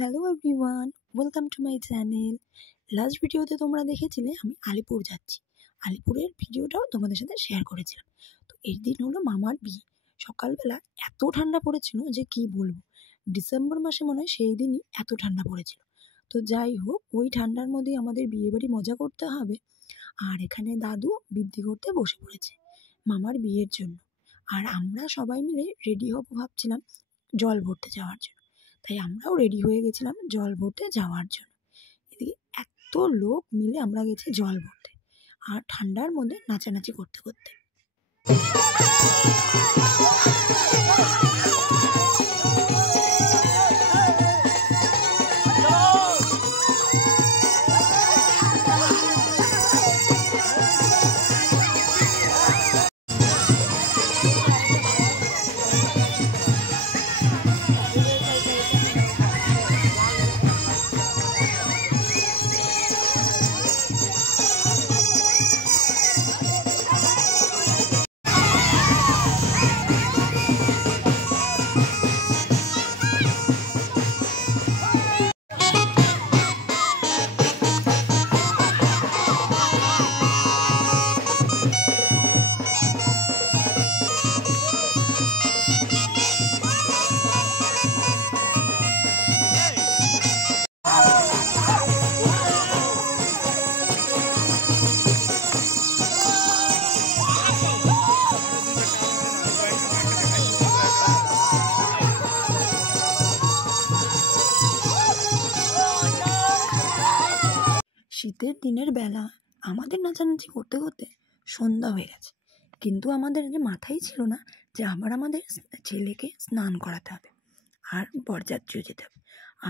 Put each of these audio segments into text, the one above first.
Hello everyone, welcome to my channel. Last ভিডিওতে তোমরা দেখেছিলে আমি আলিপুর যাচ্ছি। আলিপুরের ভিডিওটাও তোমাদের সাথে শেয়ার করেছিলাম। তো এর দিন হলো মামার বিয়ে। সকালবেলা এত ঠান্ডা পড়েছিল যে কি বলবো, ডিসেম্বর মাসে মনে হয় সেই দিনই এত ঠান্ডা পড়েছিল। তো যাই হোক, ওই ঠান্ডার মধ্যেই আমাদের বিয়ে বাড়ি মজা করতে হবে। আর এখানে দাদু বৃদ্ধি করতে বসে পড়েছে মামার বিয়ের জন্য। আর আমরা সবাই মিলে রেডি হব ভাবছিলাম জল ভরতে যাওয়ার জন্য। তাই আমরাও রেডি হয়ে গেছিলাম জল ভরতে যাওয়ার জন্য। এদিকে এত লোক মিলে আমরা গেছি জল ভরতে, আর ঠান্ডার মধ্যে নাচানাচি করতে করতে। শীতের দিনের বেলা আমাদের নাচানাচি করতে করতে সন্ধ্যা হয়ে গেছে, কিন্তু আমাদের মাথায় ছিল না যে আবার আমাদের ছেলেকে স্নান করাতে হবে আর বরযাত্রীও যেতে হবে।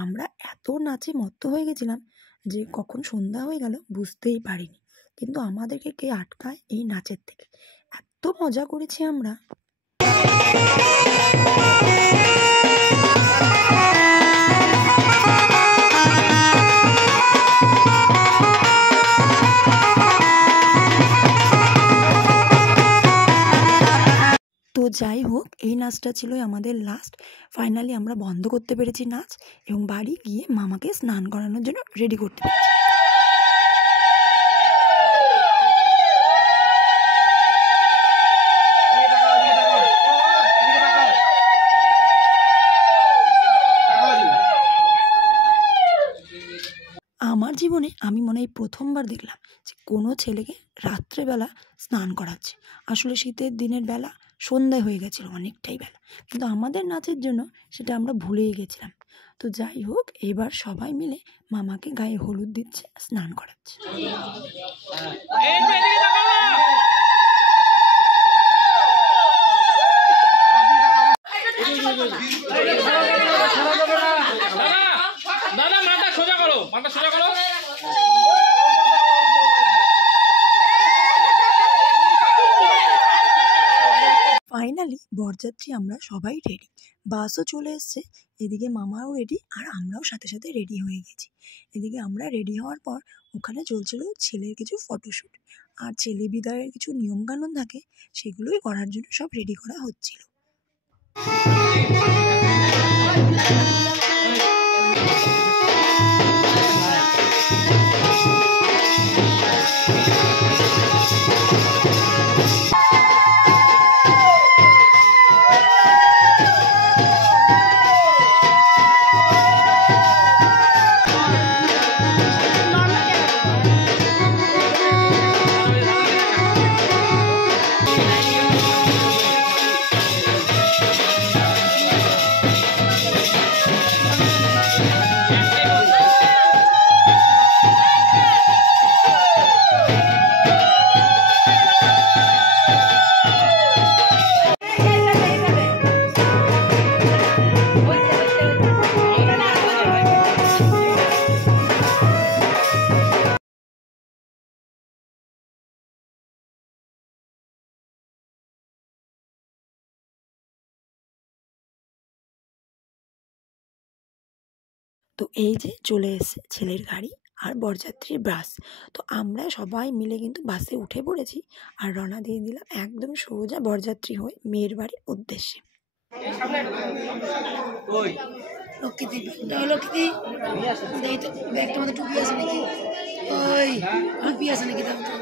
আমরা এত নাচে মত্ত হয়ে গেছিলাম যে কখন সন্ধ্যা হয়ে গেল বুঝতেই পারিনি। কিন্তু আমাদেরকে কে আটকায় এই নাচের থেকে? এত মজা করেছি আমরা। তো যাই হোক, এই নাচটা ছিল আমাদের লাস্ট। ফাইনালি আমরা বন্ধ করতে পেরেছি নাচ এবং বাড়ি গিয়ে মামাকে স্নান করানোর জন্য রেডি করতে পেরেছি। আমার জীবনে আমি মনে হয় প্রথমবার দেখলাম যে কোনো ছেলেকে রাত্রেবেলা স্নান করাচ্ছে। আসলে শীতের দিনের বেলা সন্ধ্যা হয়ে গেছিলো, অনেকটাই বেলা, কিন্তু আমাদের নাচের জন্য সেটা আমরা ভুলেই গেছিলাম। তো যাই হোক, এবার সবাই মিলে মামাকে গায়ে হলুদ দিচ্ছে, স্নান করাচ্ছে। ফাইনালি বরযাত্রী আমরা সবাই রেডি, বাসও চলে এসছে, এদিকে মামাও রেডি আর আমরাও সাথে সাথে রেডি হয়ে গেছি। এদিকে আমরা রেডি হওয়ার পর ওখানে চলছিল ছেলের কিছু ফটোশ্যুট, আর ছেলে বিদায়ের কিছু নিয়মকানুন থাকে, সেগুলোই করার জন্য সব রেডি করা হচ্ছিল। তো এই যে চলে এসেছে ছেলের গাড়ি আর বরযাত্রীর বাস। তো আমরা সবাই মিলে কিন্তু বাসে উঠে পড়েছি আর রওনা দিয়ে দিলাম একদম সোজা বরযাত্রী হয়ে মেয়ের বাড়ির উদ্দেশ্যে। লক্ষ্মীদি লক্ষ্মীদি দেখি তো ব্যাগটার মধ্যে টুপি আছে নাকি, ওই টুপি আছে নাকি দাম তো।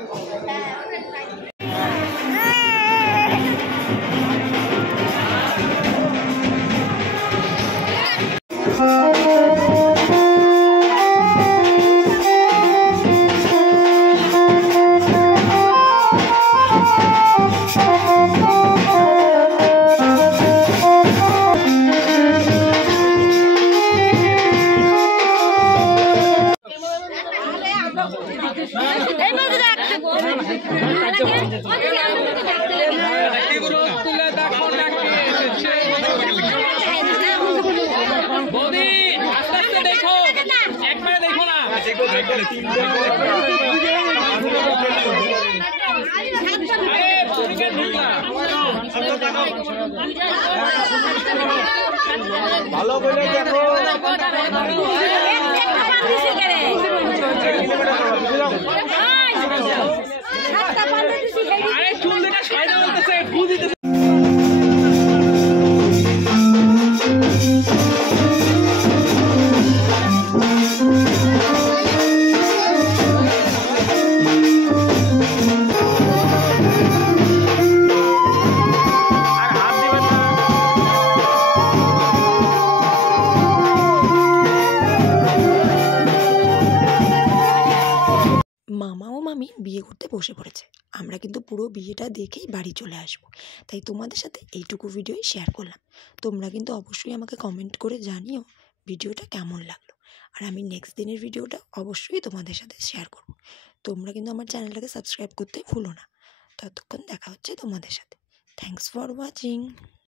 ভালো করে দেখো আরে চুল দেখা ছয়টা বলতেছে ফু দিতেছে। মামা ও মামি বিয়ে করতে বসে পড়েছে, আমরা কিন্তু পুরো বিয়েটা দেখেই বাড়ি চলে আসব। তাই তোমাদের সাথে এইটুকু ভিডিওই শেয়ার করলাম। তোমরা কিন্তু অবশ্যই আমাকে কমেন্ট করে জানিও ভিডিওটা কেমন লাগলো, আর আমি নেক্সট দিনের ভিডিওটা অবশ্যই তোমাদের সাথে শেয়ার করব। তোমরা কিন্তু আমার চ্যানেলটাকে সাবস্ক্রাইব করতে ভুলো না। ততক্ষণ দেখা হচ্ছে তোমাদের সাথে। Thanks for watching.